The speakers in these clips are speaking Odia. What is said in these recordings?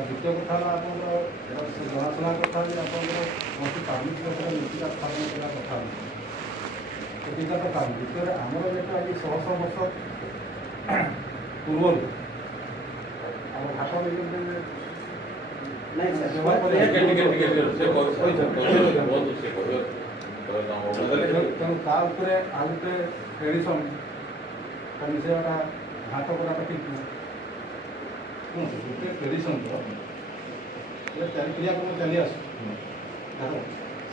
द्वितीय कथा आप जनाशुना कथा पार्मिक नीतिका स्थापन कथा दुईटा कथा द्वितीय आमर जो आज 100 वर्ष पूर्व आम घाट तेणु ताऊपर आ गए ट्रेडिशन विषयटा घाट कराटा ठीक गोटे ट्रेडिशन क्रियाक्रम चली आस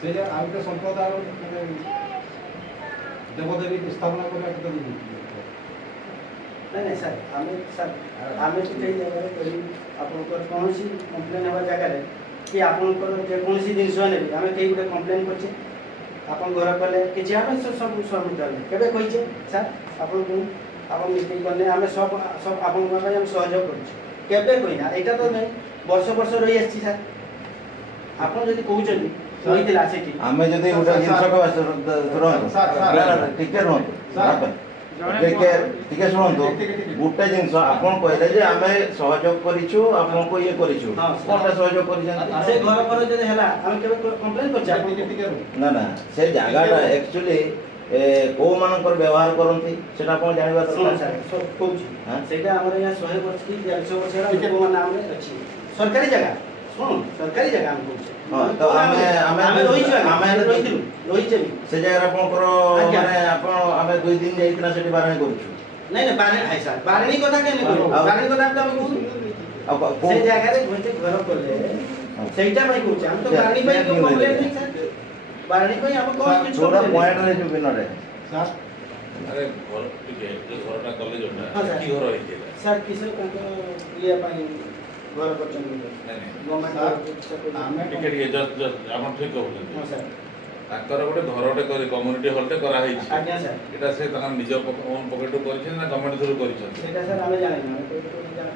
से आ गए संप्रदाय मैंने देवदेवी स्थापना करने नहीं सर आम कई जगह आपंकर कौन कम्प्लेन हवा जगह कि आपंकर जेकोसी जिनस ने आम कई गोटे कम्प्लेन करछे आपन घर कले कि आम सब स्वामित्व केबे कहीचे सर आपन आप मिस्टेक करने आम सब सब आपन सहयोग कर कहना यहाँ तो नहीं वर्ष वर्ष रही आसी सर आप कहते आम जब गोटे जिन शुणु गोटे जिन आप कहले आम सहयोग कर ये सहयोग ना ना से जगह एक्चुअली कौ मान व्यवहार करती से जानवा सरकारी जगह शुण सरकारी जगह से जगह आम 2 दिन जाइना से बारणी कर नहीं बारणी सर बारणी कथा बारणी कथा से जगह घर कले सेटा भाई कहूँ हम तो बारणी कंप्लेन नहीं सर बारणी भाई हम कौन छोटा पॉइंट रे जो बिना रे सर अरे घर टिके जो घरटा कॉलेज होता की घर होई सर किसे ये पाई घर करछन नहीं गवर्नमेंट आमे टिके टिके जस्ट आपण ठीक कहउछन हां सर ताकर गोटे घरटे करे कम्युनिटी हॉलटे करा है आज्ञा सर एटा से तका निज ओन पॉकेट करछन ना गवर्नमेंट थ्रू करछन सेटा सर हमें जानि ना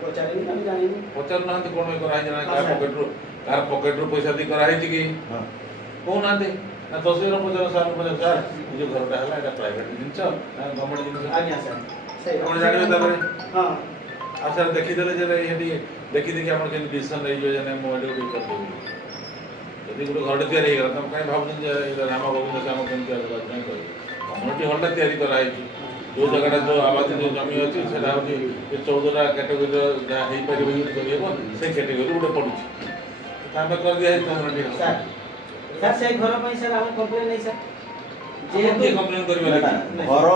पचारि हम जानि पचार नांत कोन करा है ना कार पॉकेट रू पैसा दी करा है कि हां को नांते ना 10,000 सर जो घरटा हला एटा प्राइवेट जिंस ना गवर्नमेंट जिंस आज्ञा सर सही आपण जानिबे तापर हां आ सर देखि देले जे हेडी देखि आपण के डिसीजन ले जो जने मोबाइल को कर दो यदि गोटे घर तैयारी हो गला कहीं भावुन जे राम गोविंद श्याम केमती आगे नहीं कर कम्युनिटी हॉलटा तैयारी करा है जो जगह जो आबादी जो जमी अच्छी से 14टा कैटेगरी जहाँ हो पार से कैटेगरी गोटे पड़ुଛି कर दिया कम्युनिटी सर सर से घर पर सर हम कंप्लेन नहीं सर जे कंप्लेन करबे घर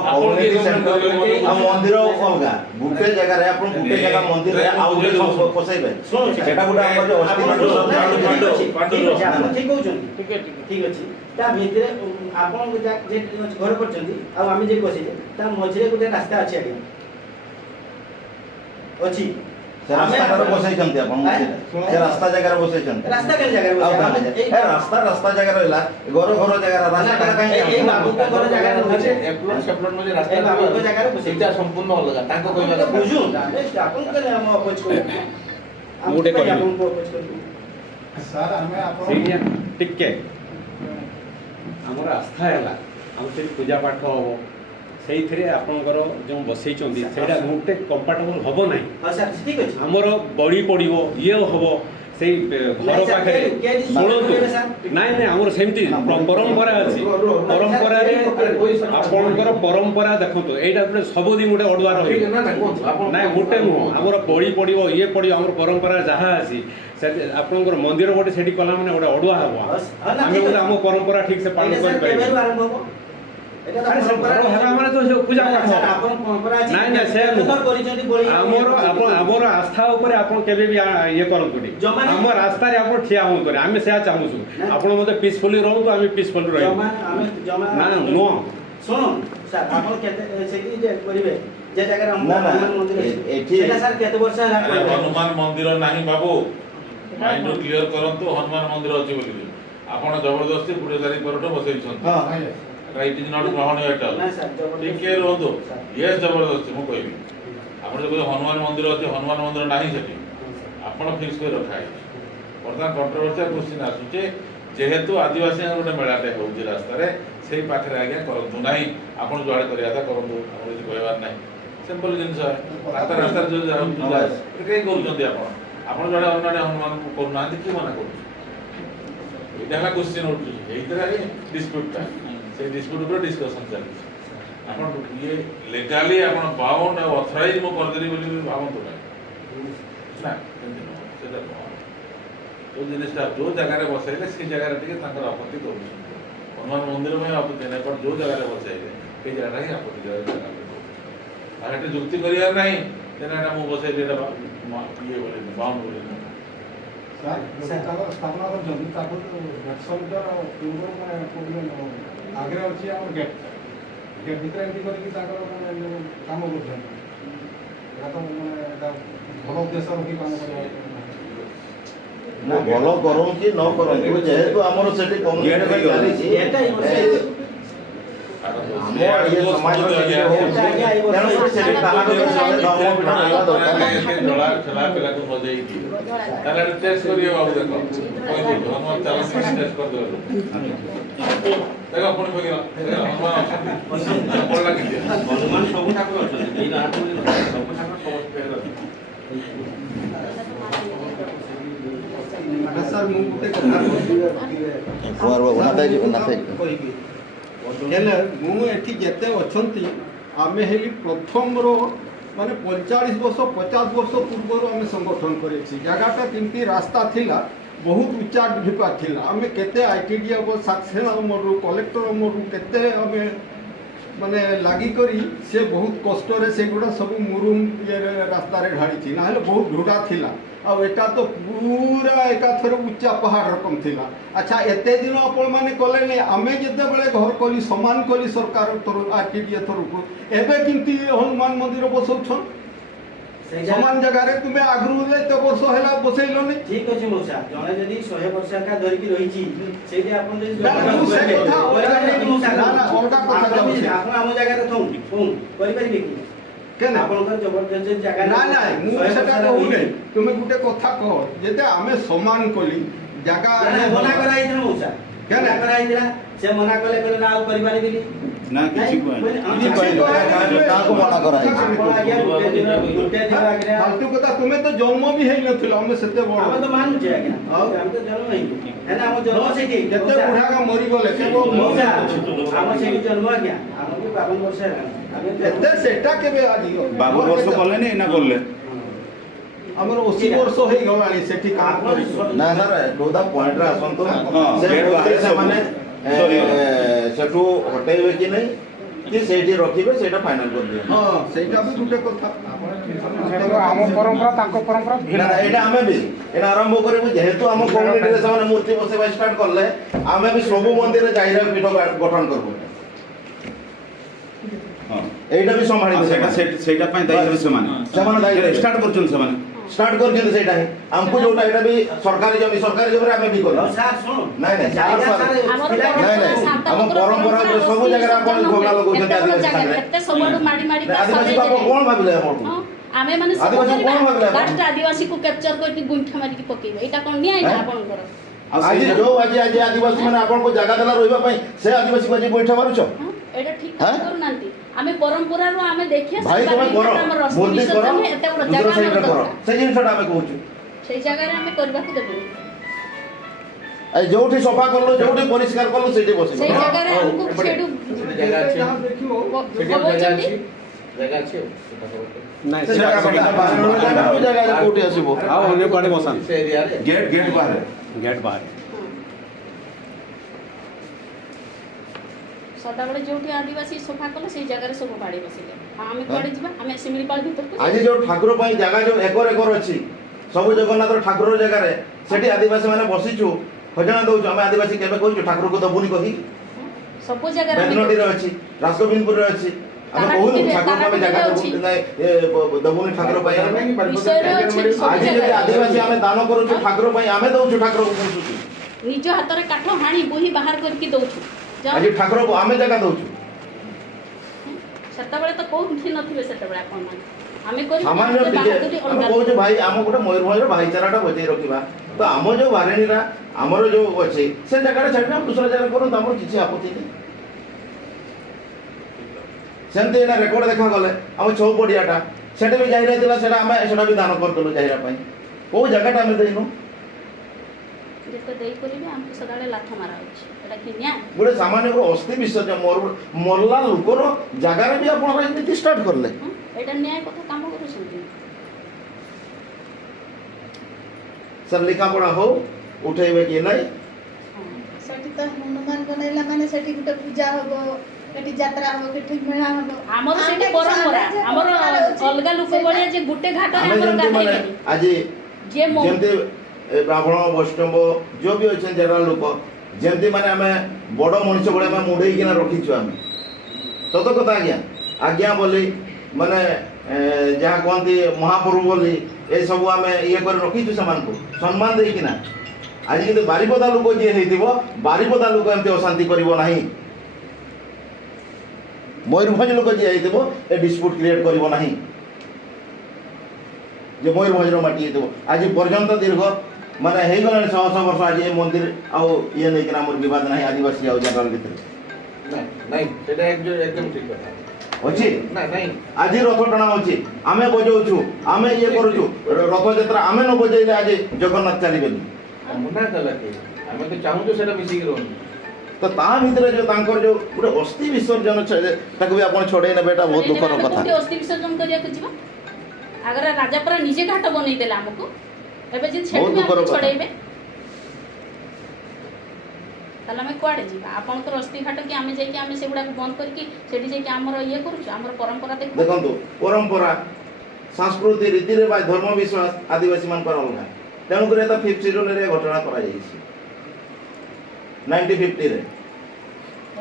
कम्युनिटी सेंटर आ मंदिर अलगा गुटे जगह रे आपण गुटे जगह मंदिर रे आउ जे सब पोसाइबे सेटा गुडा हमर जे अस्ति ठीक कहउछन ठीक अछि ता भितरे आपण जे घर करछन आ आमी जे बसिले ता मझरे गुटे रास्ता अछि आगे अछि रास्ता बसई से रास्ता जगह बसई रास्ता के जगह रास्ता जगह रहा घर घर जगह रास्ता कहीं बाबू को घर जगह रहछे एप्लॉट सेप्लॉट में रास्ता बाबू को जगह सेटा संपूर्ण अलग ताको कहबा बुझू आपण के हम अपोज को मोटे कर आपण को अपोज कर सर हमें आप टिके हमर आस्था हैला हम से पूजा पाठ हो से जो बसई गोटे कंफर्टेबल हम ना आमर बड़ी पड़ो ये हम से घर पाखे शुणु ना ना आमर सेमती परंपरा अच्छी परंपरा आपणकर परंपरा देखो यहाँ सबुदिन गोटे अड़ुआ रही ना गोटे नुह आमर बड़ी पड़ो ये पड़ो आम परंपरा जहाँ अच्छी आपंकर मंदिर गोटे से कला मैंने गोटे अड़ुआ हम आम गोटे आम परंपरा ठीक से पालन कर এটা তো ଆରେ ସେ ପରମ୍ପରା ଘର ହେଲା ମାନେ ତ ସେ ପୂଜା ପାଠ ସାର୍ ଆପଣ ପରମ୍ପରା ଅଛି ନାଇଁ ନାଇଁ ସେ କେତେଥର କରିଛନ୍ତି ବଳି ଆମର ଆସ୍ଥା ଉପରେ ଆପଣ କେବେ ବି ଇଏ କରନ୍ତୁନି ଜମା ନାହିଁ। ଆମ ରାସ୍ତାରେ ଆପଣ ଠିଆ ହୁଅନ୍ତୁନି ଆମେ ସେୟା ଚାହୁଁଛୁ ନାଇଁ। ଆପଣ ମୋତେ ପିସଫୁଲି ରହନ୍ତୁ ଆମେ ପିସଫୁଲି ରହିବୁ ଜମା ଆମେ ଜମା ନା ନୁହଁ ଶୁଣ ସାର୍ ଆପଣ କେତେ ସେଠି ଯେ କରିବେ যে জায়গায় না, না, হনুমান মন্দির আছে এটি- সেটা স্যার কেতে বর্ষ ହେଲା ଆରେ କହିବେ? ହନୁମାନ ମନ୍ଦିର ନାହିଁ ବାବୁ ମାଇଣ୍ଡ କ୍ଲିୟର କରନ୍ତୁ ହନୁମାନ ମନ୍ଦିର ଅଛି ବୋଲି ଆପଣ ଜବରଦସ୍ତି 2 ତାରିଖ ପରଠୁ ବସେଇଛନ୍ତି ହଁ ଇଟ୍ ଇଜ ନଟ୍ ଗ୍ରହଣୀୟ ଏଟ୍ ଅଲ୍ ନା ସାର୍ ଜବରଦସ୍ତି ଟିକେ ରୁହନ୍ତୁ ୟେସ୍ ଜବରଦସ୍ତି ମୁଁ କହିବି ଆପଣ ଯଦି କହିବେ ହନୁମାନ ମନ୍ଦିର ଅଛି ହନୁମାନ ମନ୍ଦିର ନାହିଁ ସେଠି ଆପଣ ଫିକ୍ସ କରି ରଖା ହେଇଛି ବର୍ତ୍ତମାନ କଣ୍ଟ୍ରୋଭର୍ସିଆଲ କ୍ୱେଶ୍ଚିନ୍ ଆସୁଛି ଯେହେତୁ ଆଦିବାସୀଙ୍କ ଗୋଟେ ମେଳାଟେ ହେଉଛି ରାସ୍ତାରେ ସେଇ ପାଖରେ ଆଜ୍ଞା କରନ୍ତୁ ନାହିଁ ଆପଣ ଯୁଆଡ଼େ କରିବା କଥା କରନ୍ତୁ ଆମର କିଛି କହିବାର ନାହିଁ ସିମ୍ପଲ ଜିନିଷ ରାସ୍ତାରେ ଯେଉଁ ପୂଜା କାହିଁ କରୁଛନ୍ତି ଆପଣ ଆପଣ ଜଣେ ଅନ୍ୟ ହନୁମାନ କରୁନାହାନ୍ତି କି ମନା କରୁଛି ଏଇଟା ହେଲା କ୍ୱେଶ୍ଚିନ୍ ଉଠୁଛି ଏଇଥିରେ ଡିସ୍ପ୍ୟୁଟ୍ଟା ସେଇ ଡିସ୍ପ୍ୟୁଟ୍ ଉପରେ ଡିସ୍କସନ୍ ଚାଲିଛି ଆପଣ ଇଏ ଲେଗାଲି ଆପଣ ବାଉଣ୍ଡ ଆଉ ଅଥରାଇଜ୍ ମୁଁ କରିଦେଲି ବୋଲି ଭାବନ୍ତୁ ନାହିଁ ନା ସେମିତି ନୁହଁ ସେଇଟା ନୁହଁ ଯେଉଁ ଜିନିଷଟା ଯେଉଁ ଜାଗାରେ ବସେଇଲେ ସେଇ ଜାଗାରେ ଟିକେ ତାଙ୍କର ଆପତ୍ତି କରୁଛନ୍ତି ହନୁମାନ ମନ୍ଦିର ପାଇଁ ଆପତ୍ତି ନାହିଁ ବଟ୍ ଯେଉଁ ଜାଗାରେ ବସେଇଲେ ସେଇ ଜାଗାଟା ହିଁ ଆପତ୍ତି ଜାଗାରେ ଆଉ ଏଠି ଯୁକ୍ତି କରିବାର ନାହିଁ ଯେ ନା ମୁଁ ବସେଇଲି ଏଇଟା ଇଏ ବୋଲି ବାଉଣ୍ଡ ବୋଲି ସାର୍ ଯଦି ତାଙ୍କର ସ୍ଥାପନା କରିଛନ୍ତି ତାକୁ 150 ମିଟର ପୂର୍ବରୁ ମାନେ ଆଗରେ ଅଛି ଆମର ଗେଟ୍ ଭିତରେ ଏମିତି କରିକି ତାଙ୍କର ମାନେ ଯେଉଁ କାମ କରୁଛନ୍ତି ଏଇଟା ତ ମାନେ ଏଇଟା ଭଲ ଉଦ୍ଦେଶ୍ୟ ରଖି କାମ କରିବା ନା ଭଲ କରନ୍ତୁ କି ନ କରନ୍ତୁ ଯେହେତୁ ଆମର ସେଠି କମ୍ୟୁନିଟି ଚାଲିଛି ଏଟା ହିଁ ବର୍ଷ ଆମ ଇଏ ସମାଜର କିଛି ହଉଛି ତେଣୁ କରି ସେଠି କାହାକୁ ଧର୍ମ ପୀଠ ରହିବା ଦରକାର ଠେଲା ପିଲାକୁ ବଜେଇକି ତାହେଲେ ଟେଷ୍ଟ କରିବେ ବାବୁ ଦେଖ କହିଦେବି ହନୁମାନ ଚାଲିଛି ଟେଷ୍ଟ କରିଦେବେ ଦେଖ ପୁଣି କହିଲା ହନୁମାନ ଅଛନ୍ତି ଭଲ ଲାଗିଛି ହନୁମାନ ସବୁ ଠାକୁର ଅଛନ୍ତି ଏଇ ନାଁ ସବୁ ଠାକୁର ସମସ୍ତେ ସାର୍ ମୁଁ ଗୋଟେ କଥା କୁମାର ବାବୁ କହିବି ହେଲେ ମୁଁ ଏଠି ଯେତେ ଅଛନ୍ତି ଆମେ ହେଲି ପ୍ରଥମର ମାନେ 45 ବର୍ଷ 50 ବର୍ଷ ପୂର୍ବରୁ ଆମେ ସଂଗଠନ କରିଛି ଜାଗାଟା କେମିତି ରାସ୍ତା ଥିଲା ବହୁତ ଉଚ୍ଚା ଢିପା ଥିଲା ଆମେ କେତେ ଆଇଟିଡି ସାକ୍ସେନ ଆମରୁ କଲେକ୍ଟର ଆମରୁ କେତେ ଆମେ ମାନେ ଲାଗିକରି ସେ ବହୁତ କଷ୍ଟରେ ସେଗୁଡ଼ା ସବୁ ମୁରୁମ ଇଏରେ ରାସ୍ତାରେ ଢାଳିଛି ନହେଲେ ବହୁତ ଢୁଡ଼ା ଥିଲା ଆଉ ଏଟା ତ ପୁରା ଏକାଥରେ ଉଚ୍ଚା ପାହାଡ଼ ରକମ ଥିଲା ଆଚ୍ଛା ଏତେ ଦିନ ଆପଣମାନେ କଲେନି ଆମେ ଯେତେବେଳେ ଘର କଲି ସମାନ କଲି ସରକାର ଆର୍ଟିଡି ତରଫରୁ ଏବେ କେମିତି ହନୁମାନ ମନ୍ଦିର ବସଉଛନ୍ ସମାନ ଜାଗାରେ ତୁମେ ଆଗରୁ ଏତେ ବର୍ଷ ହେଲା ବସେଇଲନି ଠିକ ଅଛି ମଉସା ଜଣେ ଯଦି 100 ବର୍ଷ ଏକା ଧରିକି ରହିଛି ସେଇଠି ଆପଣ ଯଦି ନା, ମୁଁ ସେ କଥା କରିପାରିବେ କି ମଉସା? ନା, ନା, ଅଲଗା କଥା ଆପଣ ଯାଉଛି। ଆପଣ ଆମ ଜାଗାରେ କରିପାରିବେ କି କେନ ଆପଣଙ୍କର ଜବରଦସ୍ତ ଜାଗା ନା ନାଇଁ ମୁଁ 100 ସେଟା ବର୍ଷ କହୁନି ରହିଛି। ତୁମେ ଗୋଟେ କଥା କହ ଯେତେ ଆମେ ସମାନ କଲି ଜାଗା ମନା କରାଯାଇଥିଲା ମଉସା କେନ? ମନା କରାଯାଇଥିଲା ସେ ମନା କଲେ କହିଲେ ନା ଆଉ କରିପାରିବିନି ନା କିଛି କୁହନି କାହାକୁ ମନା କରାହେଇଛି ଫାଲତୁ କଥା ତୁମେ ତ ଜନ୍ମ ବି ହେଇନଥିଲ ଆମେ ସେତେ ବଡ ଆମେ ତ ମାନୁଛେ ଆଜ୍ଞା ଆଉ? ଆମେ ତ ଜନ୍ମ ହେଇଛୁ ହେଲେ ଆମ ଜନ୍ମ ସେଇଠି କେତେ ବୁଢାକା ମରିଗଲେ କେବଳ ମଉସା ଆମ ସେଇଠି ଜନ୍ମ ଆଜ୍ଞା ଆମକୁ 52 ବର୍ଷ ହେଲାଣି ଆମେ କେତେ ସେଟା କେବେ ଆଜି କଲେନି ନା କଲେ ଆମର 80 ବର୍ଷ ହେଇଗଲାଣି ସେଠି କାମ ଆପଣ କରି ନା ସାର୍ ଟୁ ଦ ପଏଣ୍ଟରେ ଆସନ୍ତୁ ସେ ଗେଟ୍ ବାହାରେ ସେମାନେ ସରିବ। ସେଠୁ ହଟେଇବେ କି ନାହିଁ କି ସେଇଠି ରଖିବେ ସେଇଟା ଫାଇନାଲ କରିଦେବେ ହଁ ସେଇଟା ବି ଗୋଟେ କଥା ଆମ ପରମ୍ପରା ତାଙ୍କ ପରମ୍ପରା ଭିନ୍ନ। ନା, ଏଇଟା ଆମେ ବି ଏଇଟା ଆରମ୍ଭ କରିବୁ ଯେହେତୁ ଆମ କମ୍ୟୁନିଟିରେ ସେମାନେ ମୂର୍ତ୍ତି ବସେଇବା ଷ୍ଟାର୍ଟ କଲେ ଆମେ ବି ସବୁ ମନ୍ଦିରରେ ଚାହିଦା ପୀଠ ଗଠନ କରିବୁ ଏଇଟା ବି ସମ୍ଭାଳିବେ ସେଇଟା ପାଇଁ ଦାୟୀ ସେମାନେ ସେମାନେ ଦାୟୀ ରହିବେ। ଷ୍ଟାର୍ଟ କରୁଛନ୍ତି ସେମାନେ ଷ୍ଟାର୍ଟ କରିଛନ୍ତି ସେଇଟା ହିଁ ଆମକୁ ଯୋଉଟା ଏଇଟା ବି ସରକାରୀ ଜମିରେ ଆମେ ବି କରୁ ସାର୍ ଶୁଣ ନାଇଁ ନାଇଁ ସାର୍ ଜାଗା ସାର୍ ସାର୍ ନାଇଁ ନାଇଁ ଆମ ପରମ୍ପରା ଉପରେ ସବୁ ଜାଗାରେ ଆପଣ ଝଗଡ଼ା ଲଗାଉଛନ୍ତି ଆଦିବାସୀ ସାଙ୍ଗରେ କେତେ ସବୁଆଡୁ ମାଡି ମାଡି ଆଦିବାସୀ ଆପଣ କଣ ଭାବିଲେ ଆମଠୁ ଆମେ ମାନେ ଆଦିବାସୀ କଣ ଭାବିଲେ ଆପଣ? ଲାଷ୍ଟ ଆଦିବାସୀକୁ କ୍ୟାପଚର କରିକି ଗୁଣ୍ଠା ମାରିକି ପକେଇବେ ଏଇଟା କଣ ନ୍ୟାୟ ନା ଆପଣଙ୍କର ଆଜି ଆଜି ଆଦିବାସୀ ମାନେ ଆପଣଙ୍କୁ ଜାଗା ଦେଲା ରହିବା ପାଇଁ ସେ ଆଦିବାସୀ ଆଜି ଗୋଇଠା ମାରୁଛ ହଁ? ଏଇଟା ଠିକ କାମ କରୁନାହାନ୍ତି ଆମେ ପରମ୍ପରାରୁ ଆମେ ଦେଖିଆ ଭାଇ ତମେ କର ମୂର୍ତ୍ତି କର ଏତେ ବଡ ଦୁସରା ଜାଗା ସାଇଡରେ କର ଆମର ସେ ଜିନିଷଟା ଆମେ କହୁଛୁ ସେଇ ଜାଗାରେ ଆମେ କରିବାକୁ ଦେବୁନି ଆଜି ଯୋଉଠି ସଫା କଲୁ ଯୋଉଠି ପରିଷ୍କାର କଲୁ ସେଇଠି ବସିବ ସେଇ ଜାଗାରେ ଆମକୁ ସେଇଠୁ ଯାହା ଦେଖିବ କହୁଛନ୍ତି ନାଇଁ ସେ ଜାଗା କୋଉଠି ଆସିବ ଆଉ ଅନ୍ୟ କୁଆଡ଼େ ବସାନ୍ତି ଗେଟ୍ ବାହାରେ ଗେଟ୍ ବାହାରେ ସଦାବେଳେ ଯୋଉଠି ଆଦିବାସୀ ସଫା କଲେ ସେଇ ଜାଗାରେ ସବୁ ବାଡ଼ି ବସିଲେ ଆମେ କୁଆଡ଼େ ଯିବା ଆମେ ଶିମିଳିପାଳ ଭିତରକୁ ଆଜି ଯୋଉ ଠାକୁର ପାଇଁ ଜାଗା ଯୋଉ ଏକର ଏକର ଅଛି ସବୁ ଜଗନ୍ନାଥ ଠାକୁର ଜାଗାରେ ସେଠି ଆଦିବାସୀ ମାନେ ବସିଛୁ ହଜଣା ଦଉଛୁ ଆମେ ଆଦିବାସୀ କେବେ କହୁଛୁ ଠାକୁରକୁ ଦବୁନି କହି ସବୁ ଜାଗାରେ ଆମେ ବେଦନଦୀରେ ଅଛି ରାସଗୋବିନ୍ଦପୁରରେ ଅଛି ଆମେ କହୁନୁ ଠାକୁରକୁ ଆମେ ଜାଗା ଦବୁନି ଠାକୁର ପାଇଁ ବିଷୟରେ ଅଛି ସବୁ ଆଜି ଯଦି ଜାଗାରେ ଆଦିବାସୀ ଆମେ ଦାନ କରୁଛୁ ଠାକୁର ପାଇଁ ଆମେ ଦଉଛୁ ଠାକୁରକୁ ବସୁଛୁ ନିଜ ହାତରେ କାଠ ହାଣି ବୋହି ବାହାର କରିକି ଦଉଛୁ ଆଜି ଠାକୁରକୁ ଆମେ ଜାଗା ଦଉଛୁ ସେତେବେଳେ ତ କୋଉଠି ନଥିବେ ସେତେବେଳେ ଆପଣମାନେ ଆମେ ସାମାନ୍ୟ ଟିକେ ଆମେ କହୁଛୁ ଭାଇ ଆମ ଗୋଟେ ମୟୂରଭଞ୍ଜର ଭାଇଚାରାଟା ବଜାଇ ରଖିବା ତ ଆମ ଯୋଉ ବାରେଣୀଟା ଆମର ଯୋଉ ଅଛି ସେ ଜାଗାରେ ଛାଡ଼ିଲେ ଆମେ ଦୁସରା ଜାଗାରେ କରନ୍ତୁ ଆମର କିଛି ଆପତ୍ତି ନାହିଁ ସେମିତି ଏଇଟା ରେକର୍ଡ ଦେଖାଗଲେ ଆମ ଛଉ ପଡ଼ିଆଟା ସେଟା ବି ଜାହିରା ଥିଲା ସେଟା ଆମେ ସେଟା ବି ଦାନ କରିଦେଲୁ ଜାହିରା ପାଇଁ କୋଉ ଜାଗାଟା ଆମେ ଦେଇନୁ ଯେତେ ଦେଇପାରିବେ ଆମକୁ ସଦାବେଳେ ଲାଥ ମାରା ହେଉଛି ଏଇଟା କି ନ୍ୟାୟ ଗୋଟେ ସାମାନ୍ୟ ଅସ୍ଥି ବିସର୍ଜନ ମରଲା ଲୋକର ଜାଗାରେ ବି ଆପଣ ରାଜନୀତି ଷ୍ଟାର୍ଟ କଲେ ଏଇଟା ନ୍ୟାୟ କଥା କାମ କରୁଛନ୍ତି ସାର୍ ଲେଖାପଢ଼ା ହଉ ଉଠେଇବେ କି ନାହିଁ ସେଠି ତ ହନୁମାନ ବନେଇଲା ମାନେ ସେଠି ଗୋଟେ ପୂଜା ହବ ସେଠି ଯାତ୍ରା ହବ ସେଠି ମେଳା ହବ ଆମର ସେଠି ପରମ୍ପରା ଆମର ଅଲଗା ଲୋକ ଭଳିଆ ଯେ ଗୋଟେ ଘାଟରେ ଆମେ ଆମର ଯେମିତି ମାନେ ଗାଧେଇବେନି ଆଜି ଯିଏ ଯେମିତି ବ୍ରାହ୍ମଣ ବୈଷ୍ଣବ ଯୋଉ ବି ଅଛନ୍ତି ଜେନେରାଲ ଲୋକ ଯେମିତି ମାନେ ଆମେ ବଡ଼ ମଣିଷ ଭଳିଆ ଆମେ ମୁଣ୍ଡେଇକିନା ରଖିଛୁ ଆମେ ସତ କଥା ଆଜ୍ଞା ଆଜ୍ଞା ବୋଲି ମାନେ ଯାହା କୁହନ୍ତି ମହାପ୍ରଭୁ ବୋଲି ଏସବୁ ଆମେ ଇଏ କରି ରଖିଛୁ ସେମାନଙ୍କୁ ସମ୍ମାନ ଦେଇକିନା ଆଜି କିନ୍ତୁ ବାରିପଦା ଲୋକ ଯିଏ ହେଇଥିବ ବାରିପଦା ଲୋକ ଏମିତି ଅଶାନ୍ତି କରିବ ନାହିଁ ମୟୂରଭଞ୍ଜ ଲୋକ ଯିଏ ହେଇଥିବ ଏ ଡିସ୍ପ୍ୟୁଟ୍ କ୍ରିଏଟ୍ କରିବ ନାହିଁ ଯେ ମୟୂରଭଞ୍ଜର ମାଟି ହେଇଥିବ ଆଜି ପର୍ଯ୍ୟନ୍ତ ଦୀର୍ଘ ମାନେ ହେଇଗଲାଣି ଶହ ଶହ ବର୍ଷ ଆଜି ଏ ମନ୍ଦିର ଆଉ ଇଏ ନେଇକିନା ଆମର ବିବାଦ ନାହିଁ ଆଦିବାସୀ ଆଉ ଜଙ୍ଗଲ ଭିତରେ ନାଇଁ ସେଟା একদম ঠিক কথা ଅଛି ନା ନାଇଁ ଆଜି ରଥ ଟଣା ଅଛି ଆମେ ବଜାଉଛୁ ଆମେ ଇଏ କରୁଛୁ ରଥଯାତ୍ରା ଆମେ ନ ବଜେଇଲେ ଆଜି ଜଗନ୍ନାଥ ଚାଲିବେନି ମନା କଲା କି ଆମେ ତ ଚାହୁଁଛୁ ସେଟା ମିଶିକି ରହୁଛୁ ତ ତା ଭିତରେ ଯୋଉ ତାଙ୍କର ଯୋଉ ଗୋଟେ ଅସ୍ଥି ବିସର୍ଜନ ତାକୁ ବି ଆପଣ ଛଡେଇ ନେବେ ଏଟା ବହୁତ ଦୁଃଖର କଥା କୋଉଠି ଅସ୍ଥି ବିସର୍ଜନ କରିବାକୁ ଯିବା ଆଗରେ ରାଜା ପରା ନିଜେ ଘାଟ ବନେଇଦେଲେ ଆମକୁ ଏବେ ଯଦି ବହୁତ ସେଠି ଦୁଃଖର ଆମକୁ କଥା। ଛଡେଇବେ ତାହେଲେ ଆମେ କୁଆଡେ ଯିବା ଆପଣଙ୍କର ଅସ୍ଥି ଘାଟ କି ଆମେ ଯାଇକି ଆମେ ସେଗୁଡାକୁ ବନ୍ଦ କରିକି ସେଠି ଯାଇକି ଆମର ଇଏ କରୁଛୁ ଆମର ପରମ୍ପରା ଦେଖନ୍ତୁ ପରମ୍ପରା ସଂସ୍କୃତି ରୀତିରେ ବା ଧର୍ମ ବିଶ୍ୱାସ ଆଦିବାସୀ ମାନଙ୍କର ଅଲଗା ତେଣୁକରି ଏଟା 5th ଶିଡ୍ୟୁଲରେ ଘଟଣା କରାଯାଇଛି 1950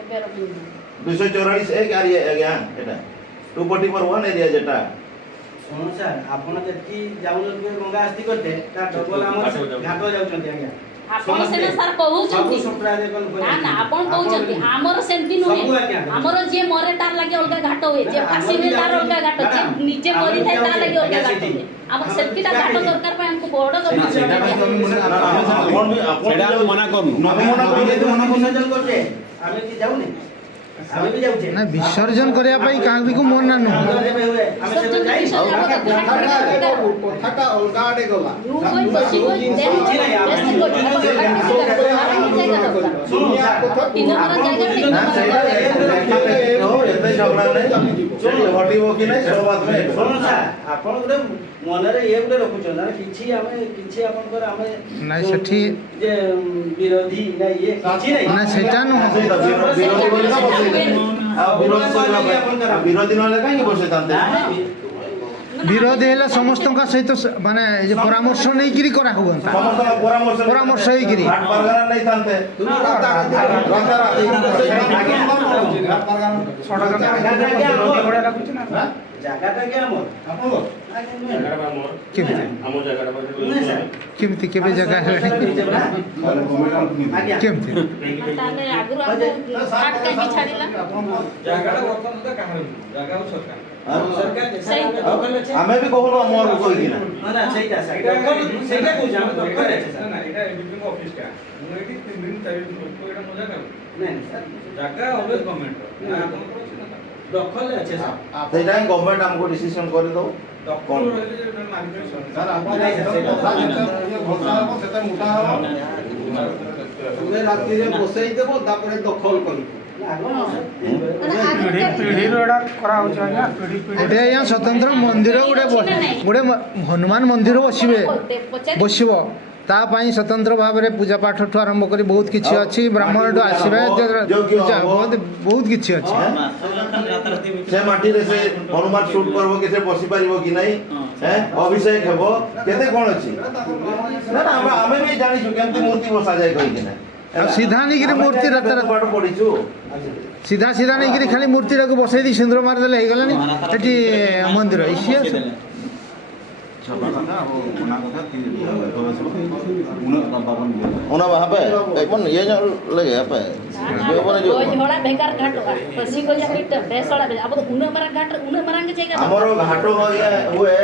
ଏବେ ରଖିବୁ 244 एक एरिया आज्ञा एटा 241 एरिया जेटा ଶୁଣ ସାର୍ ଆପଣ ଯେତିକି ଯାଉନଥିବେ ଗଙ୍ଗା ଆସ୍ତି କରିତେ ତା ଡବଲ ଆମର ଘାଟ ଯାଉଛନ୍ତି ଆଜ୍ଞା ଆପଣ ସେଟା ସାର୍ କହୁଛନ୍ତି ନା ନା ଆପଣ କହୁଛନ୍ତି ଆମର ସେମିତି ନୁହେଁ ଆମର ଯିଏ ମରେ ତାର ଲାଗି ଅଲଗା ଘାଟ ହୁଏ ଯିଏ ଫାଶୀ ହୁଏ ତାର ଅଲଗା ଘାଟ ଯିଏ ନିଜେ ମରିଥାଏ ତାର ଲାଗି ଅଲଗା ଘାଟ ହୁଏ ଆମର ସେତିକିଟା ଘାଟ ଦରକାର ପାଇଁ ଆମକୁ ବଡ ସେଇଟା ଆମେ ମନା କରୁନୁ ଆମେ କି ଯାଉନି ଆମେ ବି ଯାଉଛେ ନା ବିସର୍ଜନ କରିବା ପାଇଁ କାହାକୁ ମନା ନୁହଁ କଥାଟା ଅଲଗା ଆଡେ ଗଲା ନା ସେଇଟା ଏତେ ଝଗଡ଼ା ନାହିଁ ହଟିବ କି ନାହିଁ ସବୁ ବାଦ ନାହିଁ ଶୁଣ ସାର୍ ଆପଣ ଗୋଟେ ମନରେ ଇଏ ଗୋଟେ ରଖୁଛନ୍ତି ନା କିଛି ଆପଣଙ୍କର ଆମେ ନାଇଁ ସେଠି ଯେ ବିରୋଧୀ ନା ଇଏ କିଛି ନାହିଁ ନା ସେଟା ନୁହଁ ବିରୋଧୀ ବୋଲି ତ ବସେଇଲେ ଆଉ ବିରୋଧ କରିବା ପାଇଁ ବିରୋଧୀ ନହେଲେ କାହିଁକି ବସେଇଥାନ୍ତେ ବିରୋଧୀ ହେଲେ ସମସ୍ତଙ୍କ ସହିତ ମାନେ ଏ ଯେ ପରାମର୍ଶ ନେଇକିରି କରା ହୁଅନ୍ତା ସମସ୍ତଙ୍କ ପରାମର୍ଶ ହେଇକିରି ହାଟ ପାରଗାନା ନେଇଥାନ୍ତେ ଜାଗାଟା କି ଆମର କେମିତି କେବେ ଜାଗା ହେଲାଣି କେମିତି ତାହେଲେ ଆଗରୁ ଆମକୁ ହାଟ କାହିଁକି ଛାଡ଼ିଲା ଆମେ ବି କହୁନୁ ମୋର କହିକିନା ସେଇଟା କହୁଛି ଆମେ ଦରକାର ଅଛି ସାର୍ ଜାଗା ଅଲୱେଜ ଗଭର୍ଣ୍ଣମେଣ୍ଟ ଦଖଲ ଅଛି ସାର୍ ସେଇଟା ହିଁ ଗଭର୍ଣ୍ଣମେଣ୍ଟ ଆମକୁ ଡିସିସନ କରିଦଉ ଦଖଲ ରହିଲେ ଯେ ମାଲିକ ସାର୍ ଆପଣ ଭସା ହେବ ସେଟା ମୋଟା ହେବ ତୁମେ ରାତିରେ ବସେଇ ଦେବ ତାପରେ ଦଖଲ କରିବ ପିଢ଼ିରୁ ଏଇଟା କରାହେଉଛି ଆଜ୍ଞା ଗୋଟେ ଆଜ୍ଞା ସ୍ୱତନ୍ତ୍ର ମନ୍ଦିର ଗୋଟେ ହନୁମାନ ମନ୍ଦିର ବସିବ ତା ପାଇଁ ସ୍ୱତନ୍ତ୍ର ଭାବରେ ପୂଜା ପାଠ ଠୁ ଆରମ୍ଭ କରି ବହୁତ କିଛି ଅଛି ବ୍ରାହ୍ମଣଠୁ ଆସିବା ବହୁତ କିଛି ଅଛି। ସେ ମାଟିରେ ସେ ହନୁମାନ ସୁଟ୍ କରିବ କି ସେ ବସି ପାରିବ କି ନାହିଁ, ଅଭିଷେକ ହେବ, କେତେ କ'ଣ ଅଛି। ନା ନା ଆମେ ବି ଜାଣିଛୁ କେମିତି ମୂର୍ତ୍ତି ବସାଯାଏ କହିକିନା। ଆଉ ସିଧା ନେଇକିରି ମୂର୍ତ୍ତି ପାଠ ପଢିଛୁ। ସିଧା ସିଧା ନେଇକିରି ଖାଲି ମୂର୍ତ୍ତିଟାକୁ ବସେଇ ଦେଇ ସିନ୍ଦୁର ମାରିଦେଲେ ହେଇଗଲାନି ଏଠି ମନ୍ଦିର ଇସିଆ उन्हें वहाँ पे अपन ये जो लगे यहाँ पे जो बने जो झोड़ा बेकार घाट पसी को जा पिट बेसड़ा अब उन्हें मरा घाट उन्हें मरांगे जाएगा हमरो घाटो हो गया हुए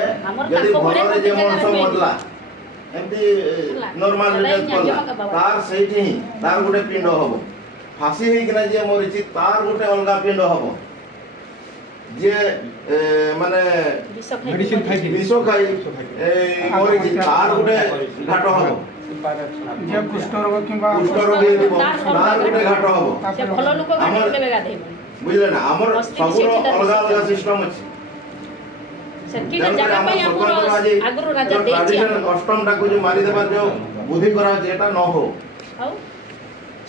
यदि भगवान जे मनसो मरला एमती नॉर्मल रिलेट करला तार सेठी तार गुटे पिंड हबो फांसी हे किना जे मरिछि तार गुटे अलगा पिंड हबो जे माने मेडिसिन खाइ विष खाइ मरिछि तार गुटे घाट हबो जे कुष्ठ रोग किंबा कुष्ठ रोग हे तार गुटे घाट हबो से भलो लोक घाट के बेगा देबो बुझले ना हमर सबरो अलगा अलगा सिस्टम अछि सेकीटा जगह पे हमर आगरो राजा देछि अष्टम टाको जो मारी देबा जो बुद्धि करा जेटा न हो हाउ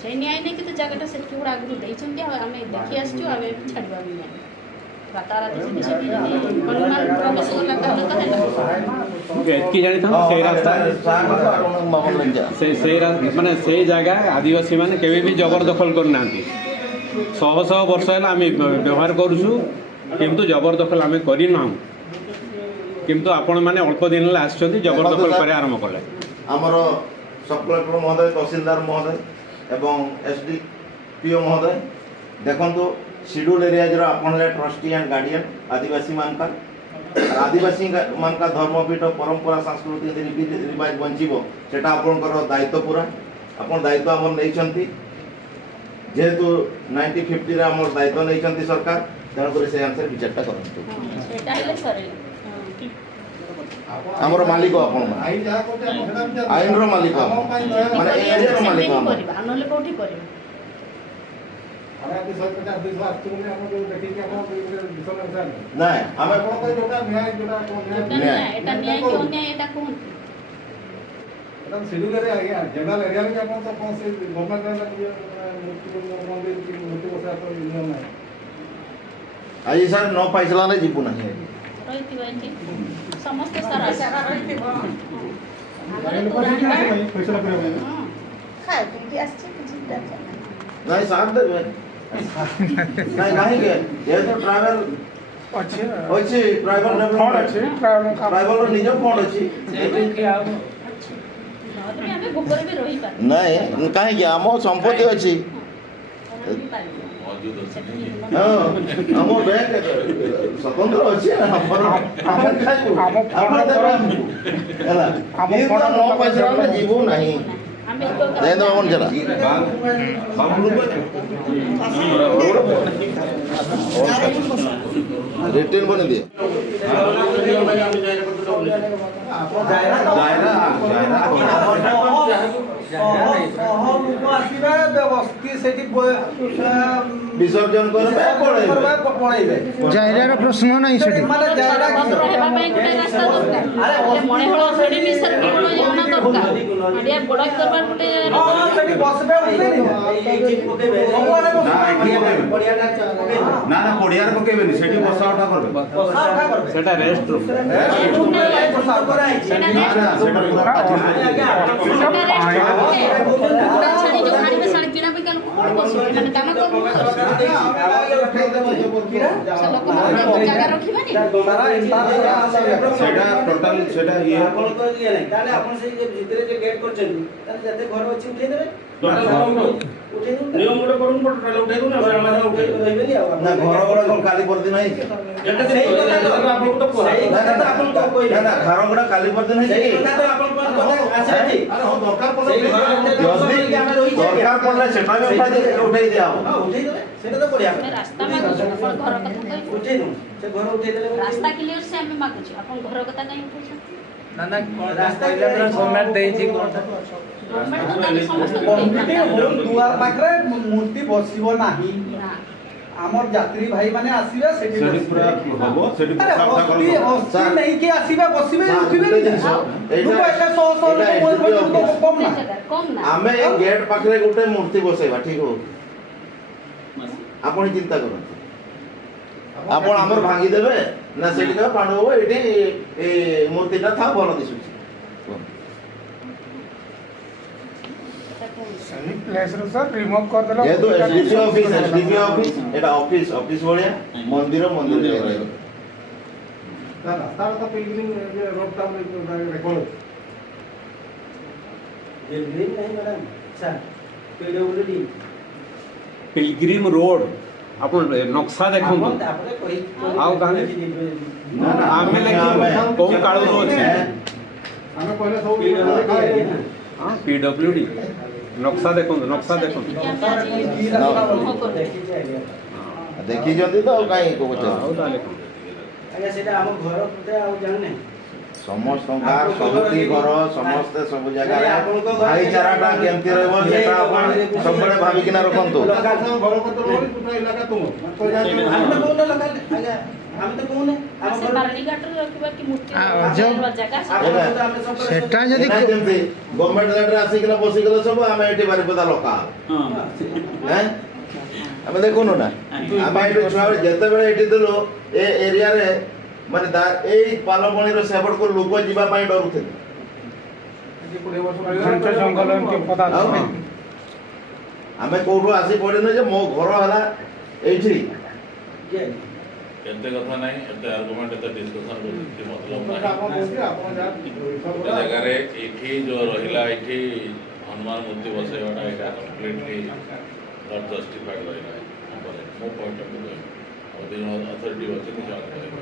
छै न्याय नै कि तो जगहटा सेकी उडा आगरो देछन्ती हमें देखि आछछु हमें छाडबा भी नै राताराती से हनुमान प्रवेश करला का तो है एतकी जानी था से रास्ता से माने से जगह आदिवासी माने केबे भी जबरदखल करनांती 100 वर्ष है आम व्यवहार करूँ किंतु जबरदखल आम करना किंतु आपण मैंने अल्प दिन जबरदखल कर आरंभ कले आमर सब कलेक्टर महोदय तहसीलदार महोदय एवं एसडीपीओ महोदय देखो शेड्यूल एरिया जो आपन ट्रस्टी एंड गार्डियन आदिवासी मानका आदिवासी मानका धर्मपीठ परंपरा सांस्कृतिक रिवाज बंचीबो सेटा आपनकर दायित्व पूरा आपन दायित्व हमर नैछंती जेहेतु 1950 रे हमर दायित्व नैछंती सरकार तेणु कर से आंसर विचारटा करंतु सेटा हेले सरे हमर मालिक आपन आईन रो मालिक माने एरिया रो मालिक हम नले कोठी करबो नहीं हमें एटा न्याय क्यों न्याय एटा कोन शेड्यूल एरिया आज्ञा जनरल एरिया में अपन तो कौन से गवर्नमेंट मूर्ति बसा तो नियम है आज सर नो फैसला नहीं जीपू नहीं रहिति बाइति समस्त सारा फैसला करे खाए कि आछे जिंदा नहीं साथ दे नहीं नहीं के ये तो ट्रैवल अच्छे अच्छे ट्राइबल फंड अच्छे ट्राइबल रो निजो फंड अछि हमें भोकर भी रही पार नहीं काहे कि आमो संपत्ति अछि हमर बैंक स्वतंत्र अछि हमर खाइबो हमर देला हम नो पैसा में जीवो नहीं नहीं तो मन चला रिटर्न बने दिए विसर्जन जायरार प्रश्न नहीं सेठी ना ना पड़िया पकेबेनी सेठी बसा उठा करबे सेटा रेस्ट रूम सेटा टोटल सेटा ये आपण तो ये नहीं ताले आपण से भीतर जे गेट करछन ताले जते घर अछि उठै देबे उठै दउ नियम मोड करून टोटल उठै दउ ना घर माने उठै होइबेली ना घर गुड़ा कोन काली पर दिन नहीं जेटा सही कथा तो आपण तो सही कथा तो आपण तो कोइ ना घर गुड़ा काली पर दिन नहीं सही कथा तो आपण को कथा आछे छी अरे हो दरकार पड़ले जल्दी हमें रही दरकार पड़ले सेटा में उठै दिया हां उठै देबे सेटा तो बढ़िया रास्ता में घर कथा उठै दउ से घर उठै देले रास्ता क्लियर से हमें मागु छी अपन घर कथा कहीं पूछो ना ना रास्ता गवर्नमेंट देई छी गवर्नमेंट तो समस्त दुआर पाखरे मूर्ति बसिबो नाही आमर यात्री भाई माने आसीबे सेठी ସେଠି ପୁରା ହବ ସେଠି ବସା ଉଠା अरे କରିବ। अस्थि नहीं कि आसीबे बसिबे ସାର୍, उठिबे ଗୋଟେ नहीं ଜିନିଷ, लोक ଏଇଟା- एका 100 ଏଇଟା SDPO ଅଫିସ୍। कम ना କମ୍ ନା ଆମେ ଏ ଗେଟ୍ ପାଖରେ ଗୋଟେ ମୂର୍ତ୍ତି ବସେଇବା ଠିକ ହଉ ଆପଣ ଚିନ୍ତା କରନ୍ତୁ ଆପଣ ଆମର ଭାଙ୍ଗିଦେବେ ନା ସେଠି କହିବେ ପାଣ୍ଡୁ ବାବୁ ଏଇଠି ଏ ମୂର୍ତ୍ତିଟା ଥାଉ ଭଲ ଦିଶୁଛି सही प्लेस रो सर रिमूव कर देलो ଯେହେତୁ SDPO ଅଫିସ୍ ଏଟା ଅଫିସ୍ ଭଳିଆ ମନ୍ଦିର ରହିବ ରାସ୍ତାର ତ ପିଲଗ୍ରିମ ରୋଡଟା ରେକର୍ଡ बिल्डिंग नहीं madam sir PWD Pilgrim road आपण नक्शा देखो आपण तापरे कहि आउ गाने आमे लेकिन कोन काळो रो अछि ଆମେ କହିଲେ ସବୁ हां पीडब्ल्यूडी नक्शा देखो ଦେଖିଛନ୍ତି ତ ଆଉ କାହିଁ କହୁଛ ଆଉ ତାले कोन ଆଜ୍ଞା ସେଟା ଆମ ଘର ପୁଟେ ଆଉ ଜାଣନେ ସମସ୍ତଙ୍କ ସବୁଠି ଘର ସମସ୍ତେ ସବୁ ଜାଗାରେ ଭାଇଚାରାଟା କେମିତି ରହିବ ସେଟା ଆପଣ ସବୁବେଳେ ଭାବିକିନା ରଖନ୍ତୁ ଘର ପତ୍ର ବୋଲି ପୁରା ଇଲାକା ତୁମ ଆମେ ତ କୋଉନ ଲଗାଲେ ଆଜ୍ଞା ଆମେ ତ କୋଉନେ ଆମ ସେ ଘର ବାର୍ଲିଘାଟରେ ରଖିବା କି ମୂର୍ତ୍ତି ଯୋଉ- ରଖିବା ଜାଗା ସେଟା ଯଦି ଏଇନା ଯେମିତି ଗଭର୍ଣ୍ଣମେଣ୍ଟ ଗାଡ଼ିରେ ଆସିକିନା ବସିଗଲେ ସବୁ ଆମେ ଏଠି ବାରିପଦା ଲୋକା ହେଁ ଆମେ ଦେଖୁନୁ ନା ଆମେ ଏଠି ଛୁଆବେଳେ ଯେତେବେଳେ ଏଠି ଥିଲୁ ଏ ଏରିଆରେ ମାନେ ଏଇ ପାଲମଣିର ସେପଟକୁ ଲୋକ ଯିବା ପାଇଁ ଡରୁଥିଲେ घंटा जंगल के पता ଆଉ ଆମେ କୋଉଠୁ ଆସି ପଡ଼ିନୁ ଯେ ମୋ ଘର ହେଲା ଏଇଠି ଏତେ କଥା ନାହିଁ ଏତେ ଆର୍ଗୁମେଣ୍ଟ ଏତେ ଡିସ୍କସନ୍ କିଛି ମତଲବ ନାହିଁ ଆପଣ କହୁଥିଲେ ଆପଣ ଗୋଟେ ଜାଗାରେ ଏଇଠି ଯୋଉ ରହିଲା ଏଇଠି ହନୁମାନ ମୂର୍ତ୍ତି ବସେଇବାଟା ଏଇଟା କମ୍ପ୍ଲିଟଲି ନଟ୍ ଜଷ୍ଟିଫାଏଡ୍ ରହିଲା ମୋ ପଏଣ୍ଟ ଅଫ୍ ଭ୍ୟୁ ଆଉ ଦୁଇ ଜଣ ଅଥରିଟି ଅଛନ୍ତି ସେମାନେ କହିବେ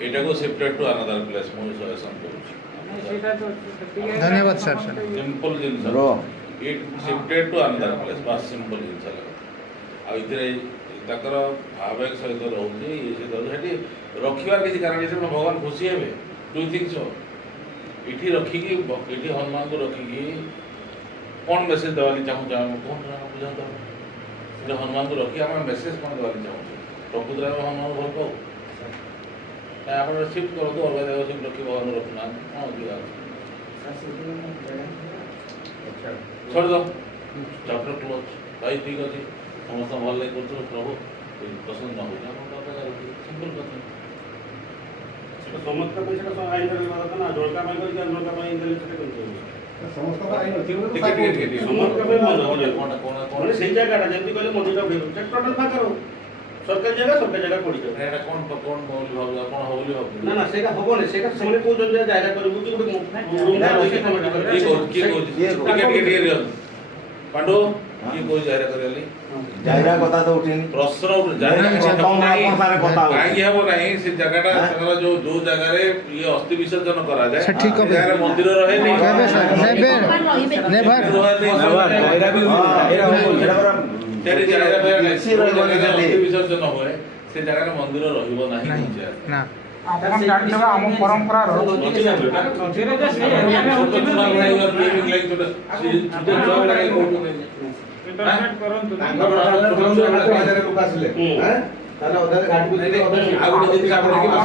ଏଇଟାକୁ ସିଫ୍ଟେଡ୍ ଟୁ ଆନାଦର ପ୍ଲେସ୍ ମୁଁ ସଜେସନ୍ କରୁଛି ଧନ୍ୟବାଦ ସାର୍ ସିମ୍ପଲ୍ ଜିନିଷ ଇଟ୍ ସିଫ୍ଟେଡ୍ ଟୁ ଆନାଦର ପ୍ଲେସ୍ ବାସ୍ ସିମ୍ପଲ୍ ଜିନିଷ ଆଉ ଏଥିରେ ତାଙ୍କର ଆବେଗ ସହିତ ରହୁଛି ଇଏ ସହିତ ରହୁଛି ସେଠି ରଖିବାର କିଛି କାରଣ ଅଛି ଭଗବାନ ଖୁସି ହେବେ ଡୁ ଥିଙ୍କ ସୋ ଏଠି ରଖିକି ଏଠି ହନୁମାନଙ୍କୁ ରଖିକି କ'ଣ ମେସେଜ ଦେବାକୁ ଚାହୁଁଛୁ ଆମେ କ'ଣ ବୁଝାନ୍ତୁ ସେଠି ହନୁମାନଙ୍କୁ ରଖି ଆମେ ମେସେଜ କ'ଣ ଦେବାକୁ ଚାହୁଁଛୁ ପ୍ରକୃତରେ ଆମେ ହନୁମାନଙ୍କୁ ଭଲ ପାଉ ଆପଣ ସିଫ୍ଟ କରନ୍ତୁ ଅଲଗା ଜାଗାରେ ସିଫ୍ଟ ରଖି ଭଗବାନ ରଖୁନାହାନ୍ତି କ'ଣ ଅସୁବିଧା ଅଛି ଛାଡ଼ିଦ ଚାପ୍ଟର କ୍ଲୋଜ୍ ଭାଇ ଠିକ୍ ଅଛି ସମସ୍ତ ଭଲ ଲାଗି କରୁଛୁ ପ୍ରଭୁ ପସନ୍ଦ ନ ହେଉଛି ଆପଣ ସିମ୍ପଲ୍ କଥା ସମସ୍ତ ପଇସାଟା ଆଇନ କରିବା କଥା ନା ଜଳକା ପାଇଁ କରିକି ଜଳକା ପାଇଁ ଦେଲେ ସେଟା କେମିତି ହେବ ସମସ୍ତଙ୍କ ଆଇନ ଅଛି ସମସ୍ତ ପାଇଁ ବନ୍ଦ ହବ ମାନେ ସେଇ ଜାଗାଟା ଯେମିତି କହିଲେ ମନ୍ଦିରଟା ଟୋଟାଲ ଫାଙ୍କା ରହୁ ସରକାରୀ ଜାଗା ପଡ଼ିଯାଉ ଏଇଟା କ'ଣ ବୋଲି ଭାବୁ ଆପଣ ହବ ବୋଲି ଭାବୁ ନା ସେଇଟା ହବନି ସେଇଟା ସେମାନେ କହୁଛନ୍ତି ଯେ ଜାଗା କରିବୁ କି ଗୋଟେ କିଏ କହୁଛି ଟିକେ ପାଣ୍ଡୁ କିଏ କହୁଛି ଜାହିରା କରିବା ଜାହିରା କଥା ତ ଉଠିନି ପ୍ରଶ୍ନ କାହିଁକି ହେବ ନାହିଁ ସେ ଜାଗାଟା ତାଙ୍କର ଯୋଉ ଜାଗାରେ ଇଏ ଅସ୍ଥି ବିସର୍ଜନ କରାଯାଏ ସେ ଠିକ ସେ ଜାଗାରେ ମନ୍ଦିର ରହେନି ଅସ୍ଥି ବିସର୍ଜନ ହୁଏ ସେ ଜାଗାରେ ମନ୍ଦିର ରହିବ ନାହିଁ ନା ଆପଣ ଜାଣିଥିବେ ଆମ ପରମ୍ପରାର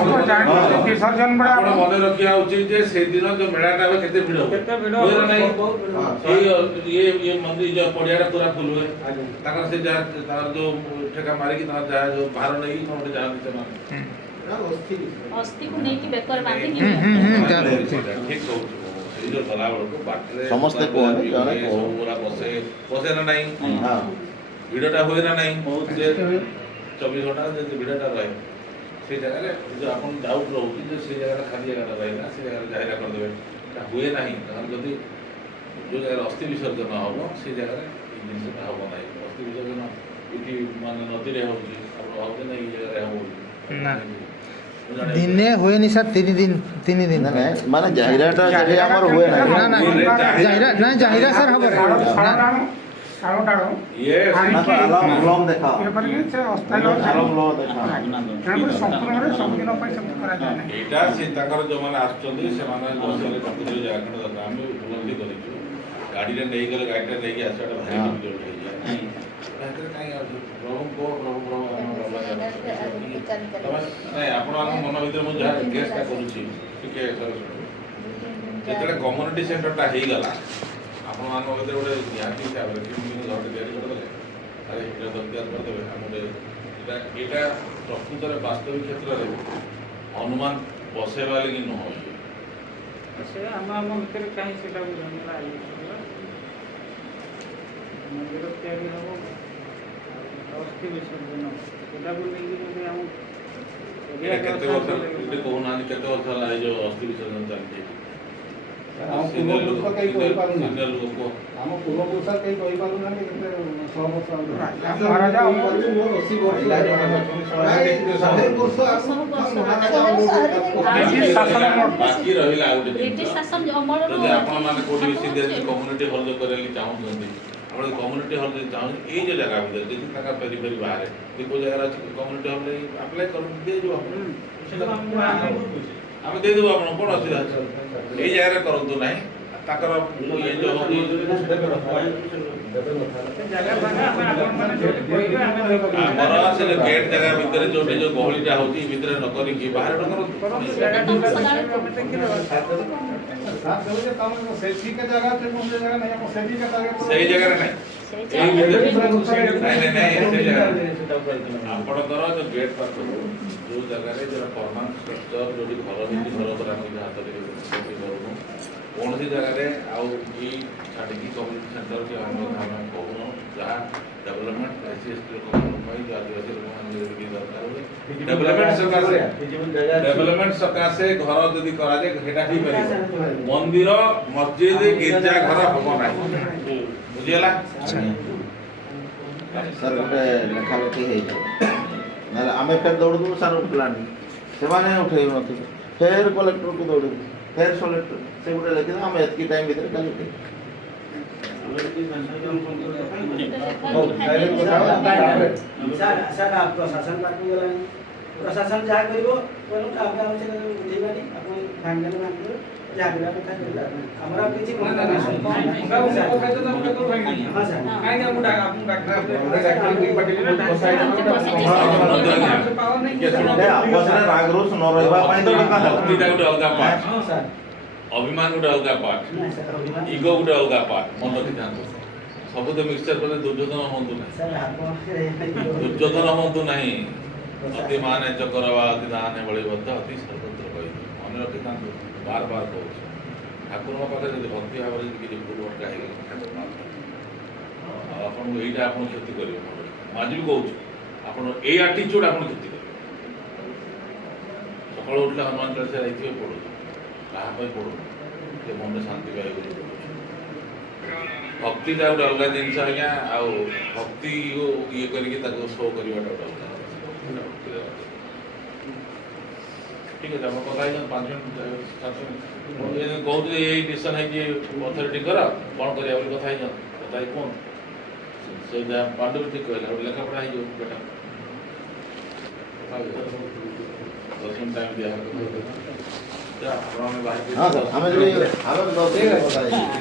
ବିସର୍ଜନ ବେଳେ ଆପଣ ମନେ ରଖିବା ଉଚିତ ଯେ ସେଦିନ ଯୋଉ ମେଳାଟା ହୁଏ କେତେ ଭିଡ଼ ହୁଏ ନା ନାହିଁ ଇଏ ମନ୍ଦିର ଯୋଉ ପଡ଼ିଆଟା ପୁରା ଫୁଲ ହୁଏ ତାଙ୍କର ସେ ଯାହା ତାଙ୍କର ଯୋଉ ଠେକା ମାରିକି ତାଙ୍କର ଯାହା ଯୋଉ ଭାର ନେଇକି କ'ଣ ଗୋଟେ ଯାଆନ୍ତି ସେମାନେ ଅସ୍ଥିକୁ ନେଇକି ବେକରେ ବାନ୍ଧିକି ଠିକ୍ କହୁଛୁ ସେଇ ଯୋଉ ଗଲାବେଳକୁ ବାଟରେ ସମସ୍ତେ କୁହନ୍ତି, ଜଣେ କହୁ। ସବୁ ପୁରା ବସେ ନା ନାହିଁ ଭିଡ଼ଟା ହୁଏ ନା ନାହିଁ ଯେ 24 ଘଣ୍ଟା ଯଦି ଭିଡ଼ଟା ରହେ ସେ ଜାଗାରେ ଯୋଉ ଆପଣ ଡାଉଟ୍ ରହୁଛି ଯେ ସେ ଜାଗାଟା ଖାଲି ଜାଗାଟା ରହିଲା ସେ ଜାଗାରେ ଜାହିରା କରିଦେବେ ଏଇଟା ହୁଏ ନାହିଁ ତାହେଲେ ଯଦି ଯୋଉ ଜାଗାରେ ଅସ୍ଥି ବିସର୍ଜନ ହେବ ସେ ଜାଗାରେ ଏଇ ଜିନିଷଟା ହେବ ନାହିଁ ଅସ୍ଥି ବିସର୍ଜନ ଏଠି ମାନେ ନଦୀରେ ହେଉଛି ଆପଣ ଭାବୁଛନ୍ତି ନା ଏଇ ଜାଗାରେ ହେବ ନା ଦିନେ ହୁଏନି ସାର୍ 3 ଦିନ ମାନେ ଜାହିରାଟା ସେଠି ଆମର ହୁଏ ନା ନାହିଁ ନା ଜାହିରା ସାର୍ ହବ ଆଲମ ଦେଖାଅ ଏଇଟା ସେ ତାଙ୍କର ଯୋଉମାନେ ଆସୁଛନ୍ତି ସେମାନେ ବସିଲେ ପ୍ରକୃତିରେ ଜାଗାଖଣ୍ଡ ଦରକାର ଆମେ ଉପଲବ୍ଧି କରିଛୁ ଗାଡ଼ିରେ ନେଇଗଲେ ଗାଡ଼ିଟା ନେଇକି ଆସିବାଟା ଭାରି ଡିଫିକଲ୍ଟ ହେଇଯାଏ मन भर मुझे जहाँ गेस्टा करुँचे जिते कम्युनिटी सेंटरटा हो गला आपण भर गोटे निहाती हिसाब से घर करदे अरे दरकार करदे यहाँ प्रकृत वास्तविक क्षेत्र में अनुमान बसैवा लगी नुह ଭିତରେ କାହିଁ ସେଟା ମନ୍ଦିର ତିଆରି ହେବ ଅସ୍ଥି ବିସର୍ଜନ ସେଟାକୁ ନେଇକି ଯଦି ଆମ କେତେ ବର୍ଷ କହୁନାହାନ୍ତି କେତେ ବର୍ଷ ହେଲା ଏଇ ଯୋଉ ଅସ୍ଥି ବିସର୍ଜନ ଚାଲିଛି ଆମ ପୂର୍ବପୁରୁଷ କେହି କହିପାରୁନାହାନ୍ତି ଲୋକ ଆମ ପୂର୍ବପୁରୁଷ କେହି କହିପାରୁନାହାନ୍ତି କେତେ 100 ବର୍ଷ ମହାରାଜା ବାକି ରହିଲା ଆଉ ଗୋଟେ ବ୍ରିଟିଶ ଶାସନ ଅମଳରୁ ଯଦି ଆପଣ ମାନେ କୋଉଠି ବି ସିଧା କମ୍ୟୁନିଟି ହଲ୍ କରିବାକୁ ଚାହୁଁଛନ୍ତି ଆପଣ कम्युनिटी हॉल चाहूँ ये जो जगह भीतर जी पेरी पेरी बाहर कोई जगह अच्छी कम्युनिटी हॉल आप्लाय कर दे जो आम दे देव आप कौन असुविधा ये जगह करूँ ना ताकर ये जो आमर से गेट जगह भितर जो जो गहलीटा होती भितर न करिकी बाहर न करूँ सेठी के जगह से मुझे जगह नहीं है सेठी के जगह सही जगह नहीं आपणकर जो गेट पाख जो जगह जो परमानेंट स्ट्रक्चर जो घर घर पर आम हाथ करूँ कौन सी जगह आउ छाड़ी कम्युनिटी सेंटर की आम कहूँ जहाँ डेवलपमेंट एस लोक जो आदिवासी लोक दरकार हुए डेवलपमेंट सकाशे घर जदि कराए मंदिर मस्जिद गिरजा घर हम ना बुझीगला सर गोटे लेखालेखी ना आम फेर दौड़ू सर प्लान से उठे फेर कलेक्टर को दौड़ू फेर कलेक्टर से गोटे लिखी आम एतकी टाइम भितर कल सर आप प्रशासन पार्टी प्रशासन जहाँ कर अभिमान गोटे अलग पार्ट इगो गोटे अलग पार्ट मन रखी था सब तो मिक्सचर कर दुर्योधन हूँ ना दुर्योधन हूँ ना अति मान चक्रवा अति दान बलिबद्ध अति सर्वत्र कही मन रखी था बार बार कहूँ ठाकुर पाखे जब भक्ति भाव में किसी पूर्वटा हो आपको यहीटा आप क्षति कर आज भी कहूँ आप आटीट्यूड आप क्षति कर सकाल उठले हनुमान चालीसा जाइए पढ़ू क्या पढ़ू से मन में शांति पाए भक्ति गोटे अलग जिनस आज्ञा आउ भक्ति ये करके शो करवा गोटे अलग ठीक है आप कथा 5 मिनट 7 मिनट कहते ये डिसीजन है अथॉरिटी कर कौन कर कथा कथा कौन से पांडव ठीक कहला लेखा पढ़ा बेटा 10 मिनट टाइम दिया हाँ सर हमें प्रशासन